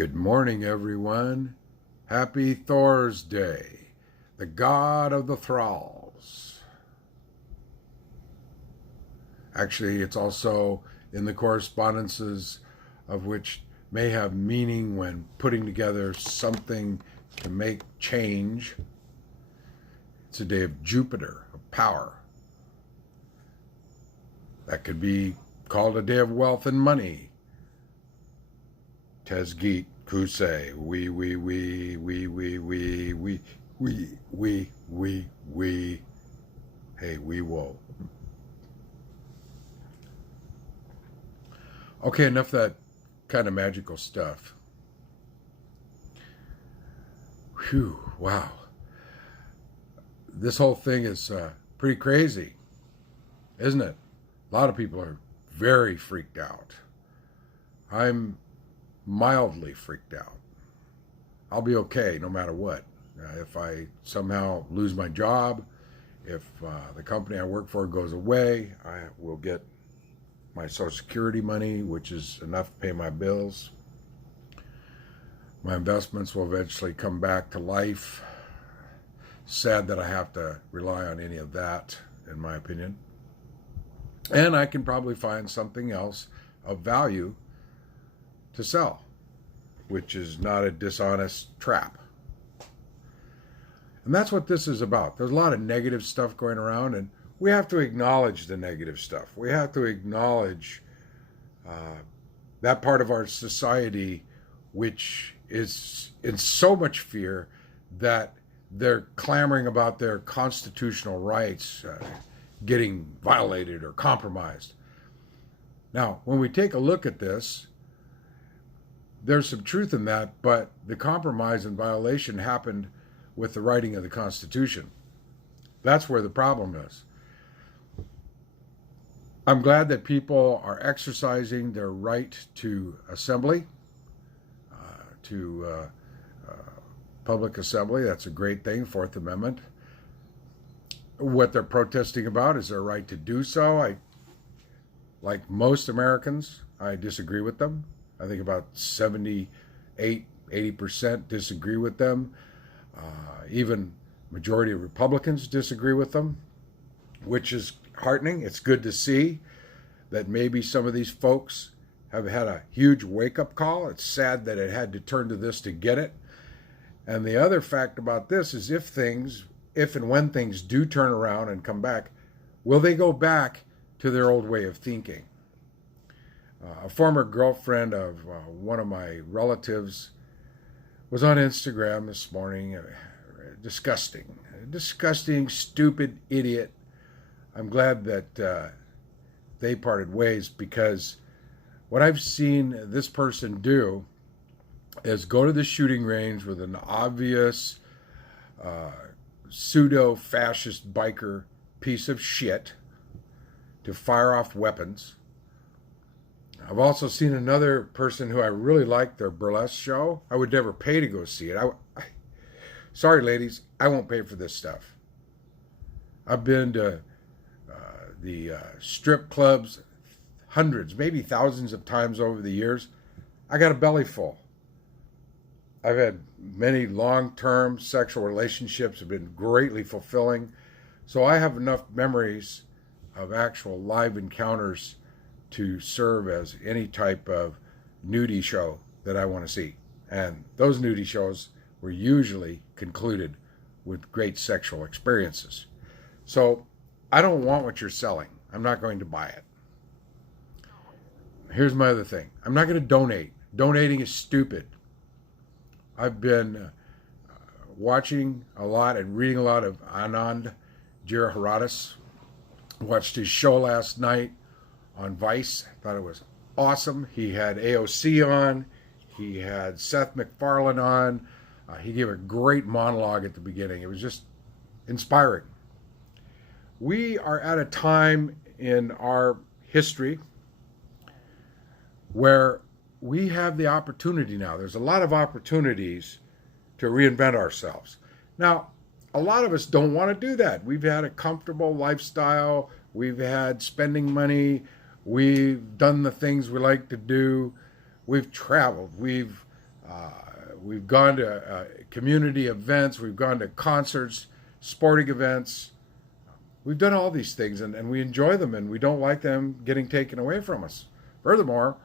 Good morning, everyone. Happy Thursday, the god of the thralls. Actually, it's also in the correspondences of which may have meaning when putting together something to make change. It's a day of Jupiter, of power. That could be called a day of wealth and money. Tezgeet Kuse, we. Hey, we will. Okay, enough of that kind of magical stuff. Whew, wow. This whole thing is pretty crazy, isn't it? A lot of people are very freaked out. I'm mildly freaked out. I'll be okay no matter what. If I somehow lose my job, if the company I work for goes away, I will get my Social Security money, which is enough to pay my bills. My investments will eventually come back to life. Sad that I have to rely on any of that, in my opinion. And I can probably find something else of value to sell, which is not a dishonest trap. And that's what this is about. There's a lot of negative stuff going around, and we have to acknowledge the negative stuff. We have to acknowledge that part of our society which is in so much fear that they're clamoring about their constitutional rights getting violated or compromised. Now, when we take a look at this, there's some truth in that, but the compromise and violation happened with the writing of the Constitution. That's where the problem is. I'm glad that people are exercising their right to assembly, to public assembly. That's a great thing, Fourth Amendment. What they're protesting about is their right to do so. Like most Americans, I disagree with them. I think about 78, 80% disagree with them. Even majority of Republicans disagree with them, which is heartening. It's good to see that maybe some of these folks have had a huge wake-up call. It's sad that it had to turn to this to get it. And the other fact about this is if and when things do turn around and come back, will they go back to their old way of thinking? A former girlfriend of one of my relatives was on Instagram this morning. Disgusting, stupid idiot. I'm glad that they parted ways, because what I've seen this person do is go to the shooting range with an obvious pseudo-fascist biker piece of shit to fire off weapons. I've also seen another person who I really liked, their burlesque show. I would never pay to go see it. Sorry, ladies, I won't pay for this stuff. I've been to the strip clubs hundreds, maybe thousands of times over the years. I got a belly full. I've had many long-term sexual relationships, have been greatly fulfilling. So I have enough memories of actual live encounters to serve as any type of nudie show that I want to see. And those nudie shows were usually concluded with great sexual experiences. So I don't want what you're selling. I'm not going to buy it. Here's my other thing. I'm not going to donate. Donating is stupid. I've been watching a lot and reading a lot of Anand Giridharadas. Watched his show last night on Vice. Thought it was awesome. He had AOC on. He had Seth MacFarlane on. He gave a great monologue at the beginning. It was just inspiring. We are at a time in our history where we have the opportunity now. There's a lot of opportunities to reinvent ourselves. Now, a lot of us don't want to do that. We've had a comfortable lifestyle. We've had spending money. We've done the things we like to do. We've traveled. We've We've gone to community events. We've gone to concerts, sporting events. We've done all these things, and we enjoy them, and we don't like them getting taken away from us. Furthermore,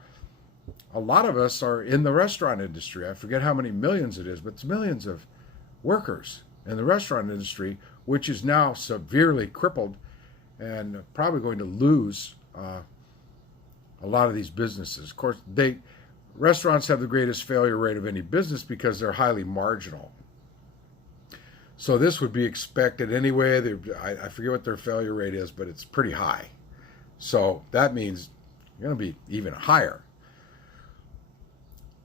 a lot of us are in the restaurant industry. I forget how many millions it is, but it's millions of workers in the restaurant industry, which is now severely crippled and probably going to lose a lot of these businesses. Of course, restaurants have the greatest failure rate of any business because they're highly marginal. So this would be expected anyway. I forget what their failure rate is, but it's pretty high. So that means you're going to be even higher.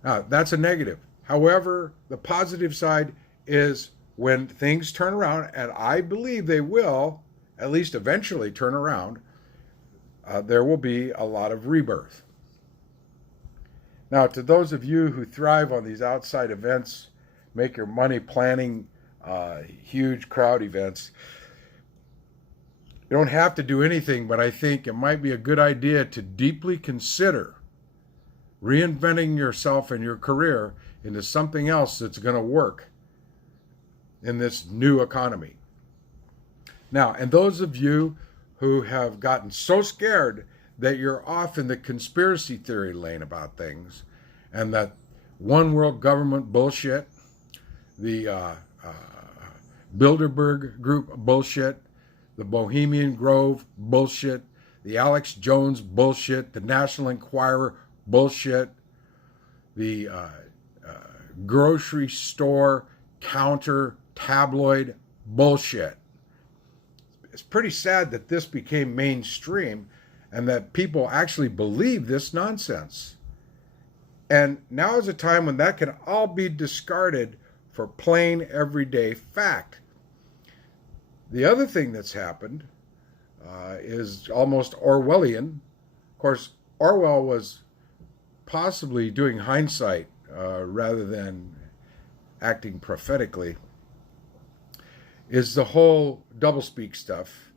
Now, that's a negative. However, the positive side is when things turn around, and I believe they will, at least eventually turn around, there will be a lot of rebirth. Now, to those of you who thrive on these outside events, make your money planning huge crowd events, you don't have to do anything, but I think it might be a good idea to deeply consider reinventing yourself and your career into something else that's going to work in this new economy. Now, and those of you who have gotten so scared that you're off in the conspiracy theory lane about things, and that one world government bullshit, the Bilderberg Group bullshit, the Bohemian Grove bullshit, the Alex Jones bullshit, the National Enquirer bullshit, the grocery store counter tabloid bullshit. It's pretty sad that this became mainstream and that people actually believe this nonsense. And now is a time when that can all be discarded for plain everyday fact. The other thing that's happened is almost Orwellian. Of course, Orwell was possibly doing hindsight rather than acting prophetically, is the whole doublespeak stuff.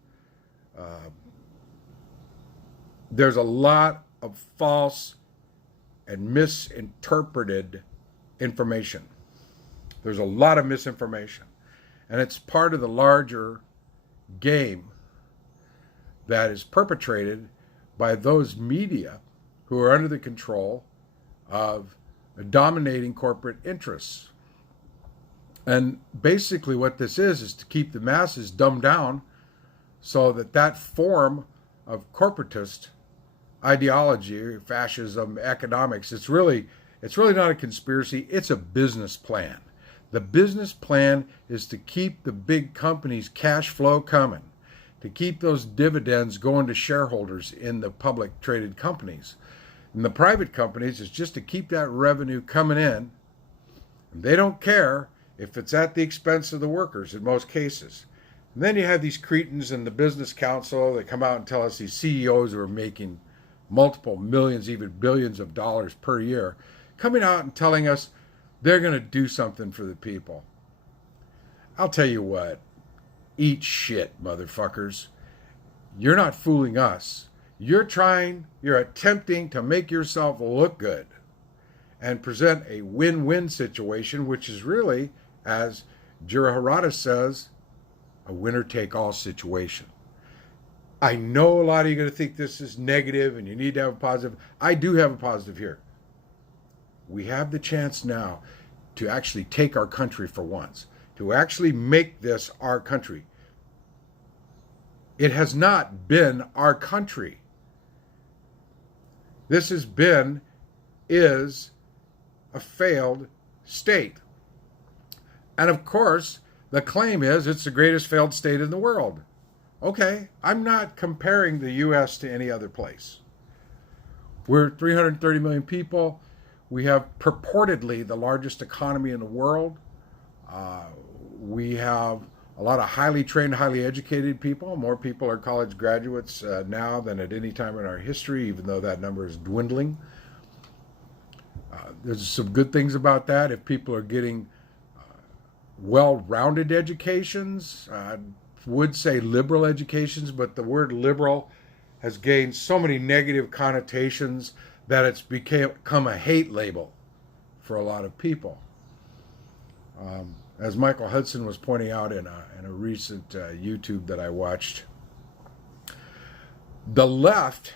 There's a lot of false and misinterpreted information. There's a lot of misinformation. And it's part of the larger game that is perpetrated by those media who are under the control of dominating corporate interests. And basically what this is to keep the masses dumbed down so that form of corporatist ideology, fascism, economics, it's really not a conspiracy, it's a business plan. The business plan is to keep the big companies' cash flow coming, to keep those dividends going to shareholders in the public traded companies. And the private companies is just to keep that revenue coming in. And they don't care if it's at the expense of the workers in most cases. And then you have these cretins in the business council that come out and tell us these CEOs who are making multiple millions, even billions of dollars per year, coming out and telling us they're going to do something for the people. I'll tell you what, eat shit, motherfuckers. You're not fooling us. You're attempting to make yourself look good and present a win-win situation, which is really, as Jura Harada says, a winner-take-all situation. I know a lot of you are going to think this is negative and you need to have a positive. I do have a positive here. We have the chance now to actually take our country for once, to actually make this our country. It has not been our country. This is a failed state. And of course, the claim is it's the greatest failed state in the world. Okay, I'm not comparing the U.S. to any other place. We're 330 million people. We have purportedly the largest economy in the world. We have a lot of highly trained, highly educated people. More people are college graduates now than at any time in our history, even though that number is dwindling. There's some good things about that. If people are getting well-rounded educations, I would say liberal educations, but the word liberal has gained so many negative connotations that it's become a hate label for a lot of people. As Michael Hudson was pointing out in a recent YouTube that I watched, the left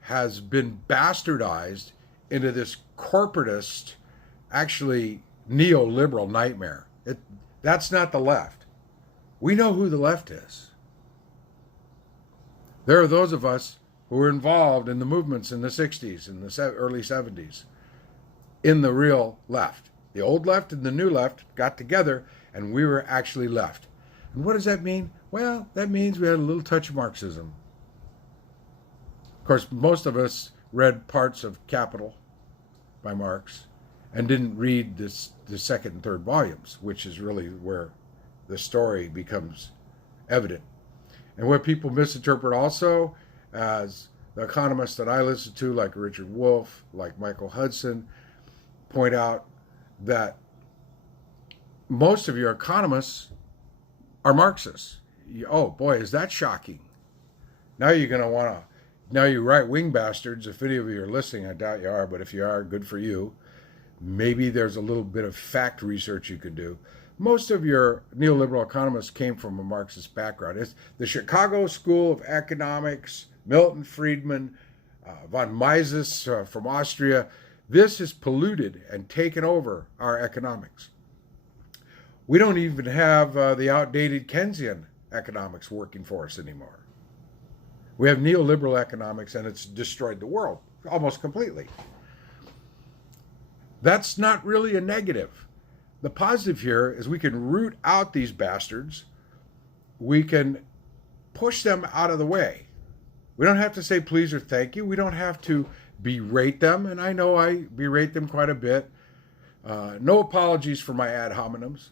has been bastardized into this corporatist, actually neoliberal nightmare. That's not the left. We know who the left is. There are those of us who were involved in the movements in the 60s and the early 70s in the real left. The old left and the new left got together, and we were actually left. And what does that mean? Well, that means we had a little touch of Marxism. Of course, most of us read parts of Capital by Marx and didn't read the second and third volumes, which is really where the story becomes evident. And what people misinterpret also, as the economists that I listen to, like Richard Wolff, like Michael Hudson, point out that most of your economists are Marxists. Oh boy, is that shocking. Now you're going to want to, now you right-wing bastards, if any of you are listening, I doubt you are, but if you are, good for you. Maybe there's a little bit of fact research you could do. Most of your neoliberal economists came from a Marxist background. It's the Chicago School of Economics, Milton Friedman, von Mises from Austria. This has polluted and taken over our economics. We don't even have the outdated Keynesian economics working for us anymore. We have neoliberal economics, and it's destroyed the world almost completely. That's not really a negative. The positive here is we can root out these bastards. We can push them out of the way. We don't have to say please or thank you. We don't have to berate them, and I know I berate them quite a bit. No apologies for my ad hominems.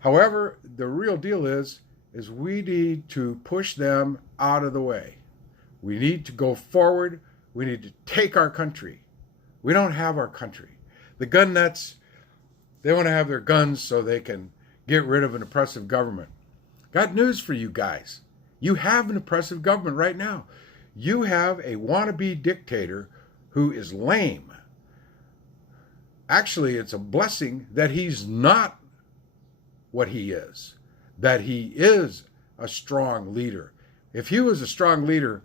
However, the real deal is we need to push them out of the way. We need to go forward. We need to take our country. We don't have our country. The gun nuts, they want to have their guns so they can get rid of an oppressive government. Got news for you guys. You have an oppressive government right now. You have a wannabe dictator who is lame. Actually, it's a blessing that he's not what he is, that he is a strong leader. If he was a strong leader,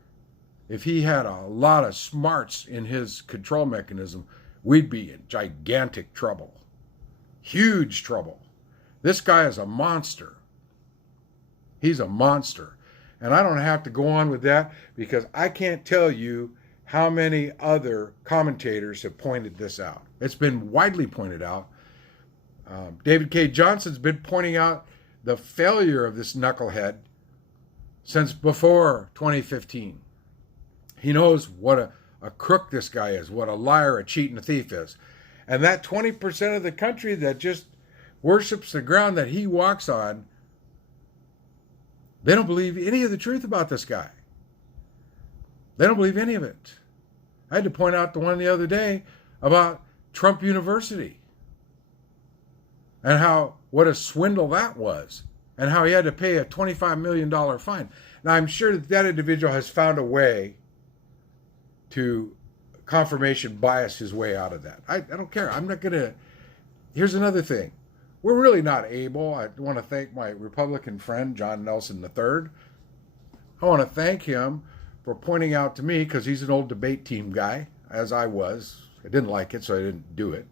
if he had a lot of smarts in his control mechanism, we'd be in gigantic trouble. Huge trouble. This guy is a monster. He's a monster. And I don't have to go on with that because I can't tell you how many other commentators have pointed this out. It's been widely pointed out. David K. Johnson's been pointing out the failure of this knucklehead since before 2015. He knows what a crook this guy is, what a liar, a cheat, and a thief is. And that 20% of the country that just worships the ground that he walks on, they don't believe any of the truth about this guy. They don't believe any of it. I had to point out the one the other day about Trump University and what a swindle that was and how he had to pay a $25 million fine. Now, I'm sure that individual has found a way to confirmation bias his way out of that. I don't care. I'm not going to. Here's another thing. We're really not able. I want to thank my Republican friend, John Nelson III. I want to thank him for pointing out to me, because he's an old debate team guy, as I was. I didn't like it, so I didn't do it.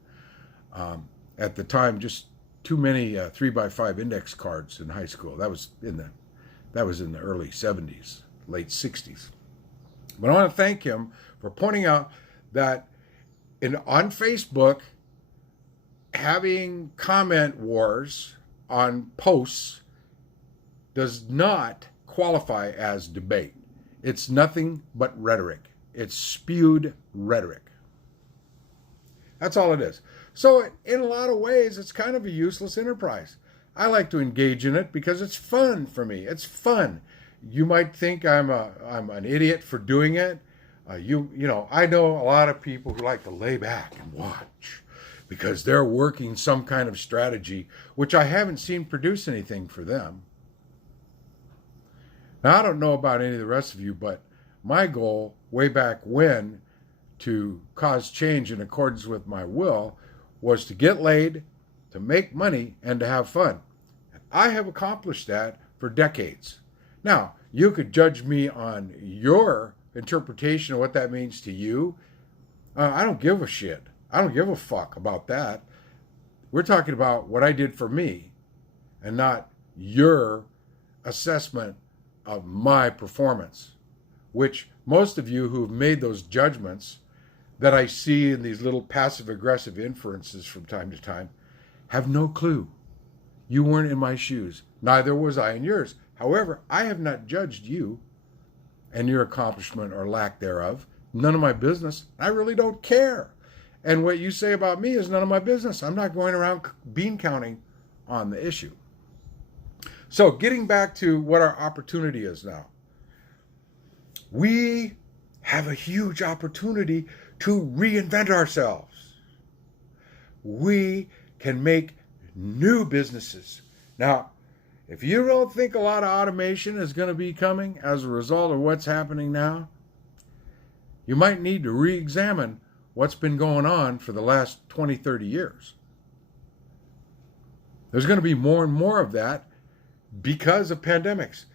At the time, just too many 3x5 index cards in high school. That was in the early 70s, late 60s. But I want to thank him for pointing out that on Facebook, having comment wars on posts does not qualify as debate. It's nothing but rhetoric. It's spewed rhetoric. That's all it is. So in a lot of ways, it's kind of a useless enterprise. I like to engage in it because it's fun for me. It's fun. You might think I'm an idiot for doing it. You know, I know a lot of people who like to lay back and watch because they're working some kind of strategy, which I haven't seen produce anything for them. Now, I don't know about any of the rest of you, but my goal way back when to cause change in accordance with my will was to get laid, to make money, and to have fun. I have accomplished that for decades. Now, you could judge me on your interpretation of what that means to you. I don't give a shit. I don't give a fuck about that. We're talking about what I did for me and not your assessment of my performance, which most of you who've made those judgments that I see in these little passive-aggressive inferences from time to time have no clue. You weren't in my shoes. Neither was I in yours. However, I have not judged you and your accomplishment or lack thereof. None of my business. I really don't care. And what you say about me is none of my business. I'm not going around bean counting on the issue. So getting back to what our opportunity is now. We have a huge opportunity to reinvent ourselves. We can make new businesses. Now, if you don't think a lot of automation is going to be coming as a result of what's happening now, you might need to re-examine what's been going on for the last 20, 30 years. There's going to be more and more of that because of pandemics.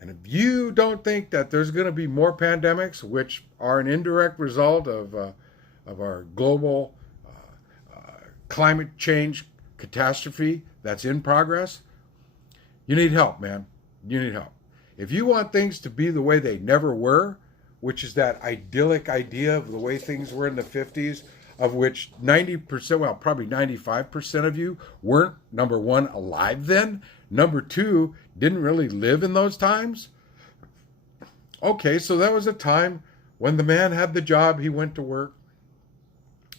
And if you don't think that there's going to be more pandemics, which are an indirect result of our global climate change catastrophe that's in progress, you need help, man. You need help. If you want things to be the way they never were, which is that idyllic idea of the way things were in the 50s, of which 90%, well, probably 95% of you weren't, number one, alive then, number two, didn't really live in those times. Okay, so that was a time when the man had the job, he went to work,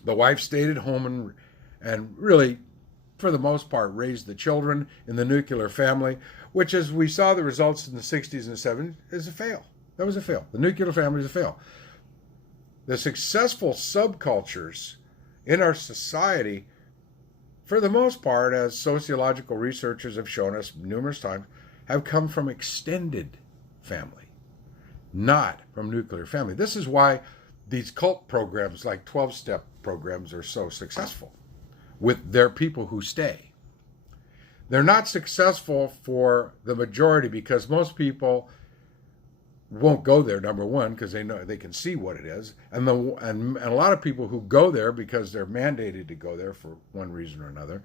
the wife stayed at home and really, for the most part, raised the children in the nuclear family, which, as we saw the results in the 60s and 70s, is a fail. That was a fail. The nuclear family is a fail. The successful subcultures in our society, for the most part, as sociological researchers have shown us numerous times, have come from extended family, not from nuclear family. This is why these cult programs like 12-step programs are so successful with their people who stay. They're not successful for the majority because most people won't go there, number one, because they know they can see what it is, and a lot of people who go there because they're mandated to go there for one reason or another,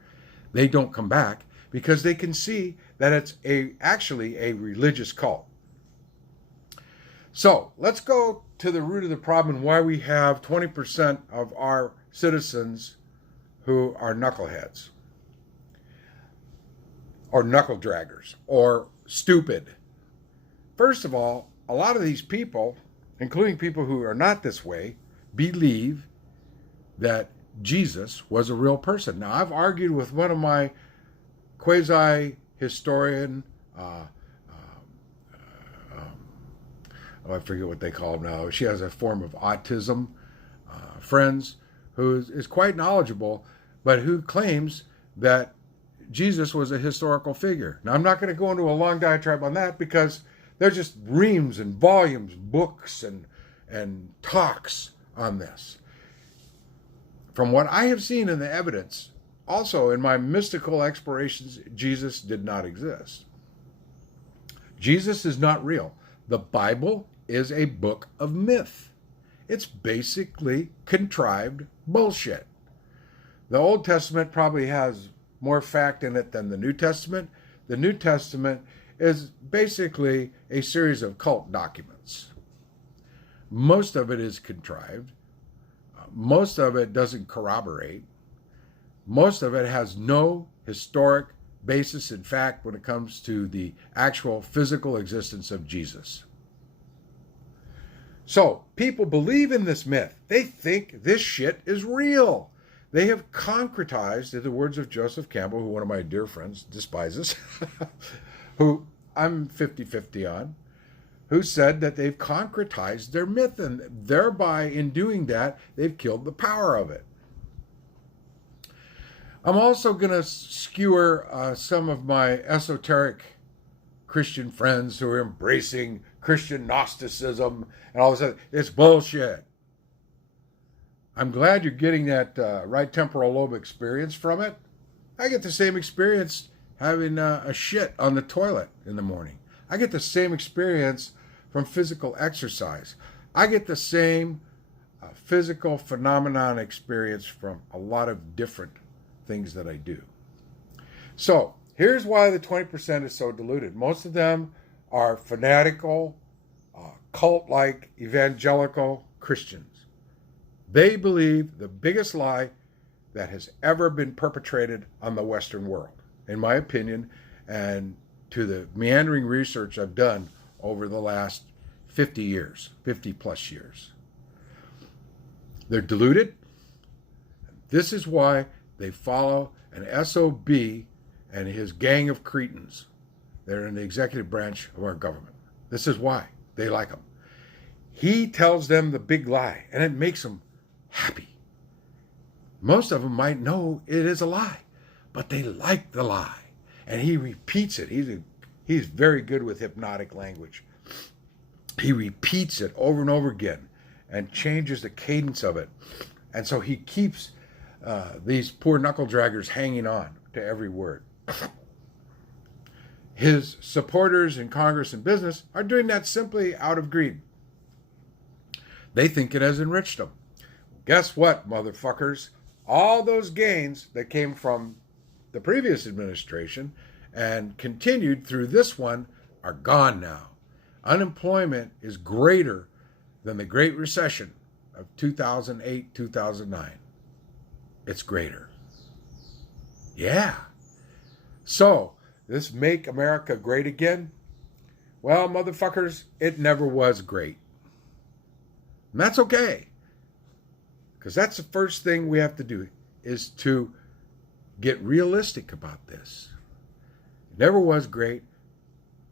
they don't come back because they can see that it's actually a religious cult. So let's go to the root of the problem and why we have 20% of our citizens who are knuckleheads or knuckle draggers or stupid. First of all, a lot of these people, including people who are not this way, believe that Jesus was a real person. Now, I've argued with one of my quasi-historian, I forget what they call him now. She has a form of autism, friends, who is quite knowledgeable, but who claims that Jesus was a historical figure. Now, I'm not going to go into a long diatribe on that because there's just reams and volumes, books and talks on this. From what I have seen in the evidence, also in my mystical explorations, Jesus did not exist. Jesus is not real. The Bible is a book of myth. It's basically contrived bullshit. The Old Testament probably has more fact in it than the New Testament. The New Testament is basically a series of cult documents. Most of it is contrived. Most of it doesn't corroborate. Most of it has no historic basis in fact when it comes to the actual physical existence of Jesus. So, people believe in this myth. They think this shit is real. They have concretized, in the words of Joseph Campbell, who one of my dear friends despises, who I'm 50-50 on, who said that they've concretized their myth, and thereby, in doing that, they've killed the power of it. I'm also going to skewer some of my esoteric Christian friends who are embracing Christian Gnosticism and all of a sudden, it's bullshit. I'm glad you're getting that right temporal lobe experience from it. I get the same experience having a shit on the toilet in the morning. I get the same experience from physical exercise. I get the same physical phenomenon experience from a lot of different things that I do. So here's why the 20% is so diluted. Most of them are fanatical, cult-like, evangelical Christians. They believe the biggest lie that has ever been perpetrated on the Western world, in my opinion, and to the meandering research I've done over the last 50 years, 50 plus years. They're deluded. This is why they follow an SOB and his gang of cretins. They're in the executive branch of our government. This is why they like him. He tells them the big lie, and it makes them happy. Most of them might know it is a lie, but they like the lie. And he repeats it. He's very good with hypnotic language. He repeats it over and over again and changes the cadence of it. And so he keeps these poor knuckle draggers hanging on to every word. His supporters in Congress and business are doing that simply out of greed. They think it has enriched them. Guess what, motherfuckers? All those gains that came from the previous administration and continued through this one are gone now. Unemployment is greater than the Great Recession of 2008, 2009. It's greater. Yeah. So, this Make America Great Again, well, motherfuckers, it never was great. And that's okay. Because that's the first thing we have to do, is to get realistic about this. It never was great.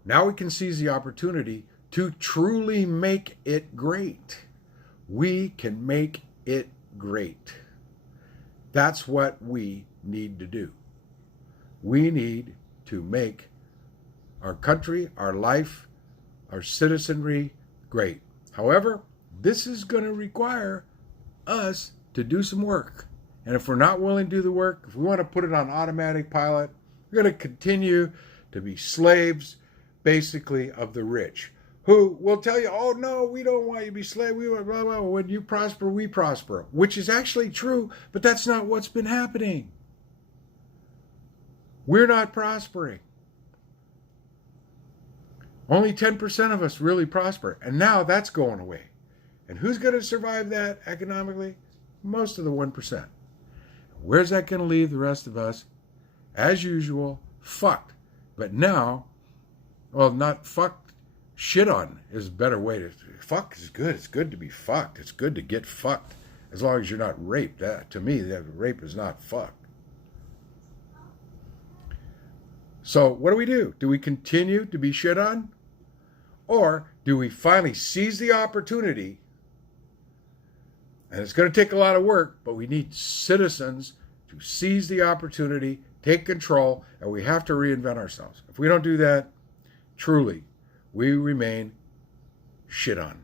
Now we can seize the opportunity to truly make it great. We can make it great. That's what we need to do. We need to make our country, our life, our citizenry great. However, this is going to require us to do some work. And if we're not willing to do the work, if we want to put it on automatic pilot, we're going to continue to be slaves, basically, of the rich, who will tell you, oh, no, we don't want you to be slave. We want blah, blah. When you prosper, we prosper, which is actually true, but that's not what's been happening. We're not prospering. Only 10% of us really prosper, and now that's going away. And who's going to survive that economically? Most of the 1%. Where's that going to leave the rest of us? As usual, fucked. But now, well, not fucked, shit on is a better way to... Fuck is good. It's good to be fucked. It's good to get fucked. As long as you're not raped. That, to me, that rape is not fucked. So what do? Do we continue to be shit on? Or do we finally seize the opportunity? And it's going to take a lot of work, but we need citizens to seize the opportunity, take control, and we have to reinvent ourselves. If we don't do that, truly, we remain shit on.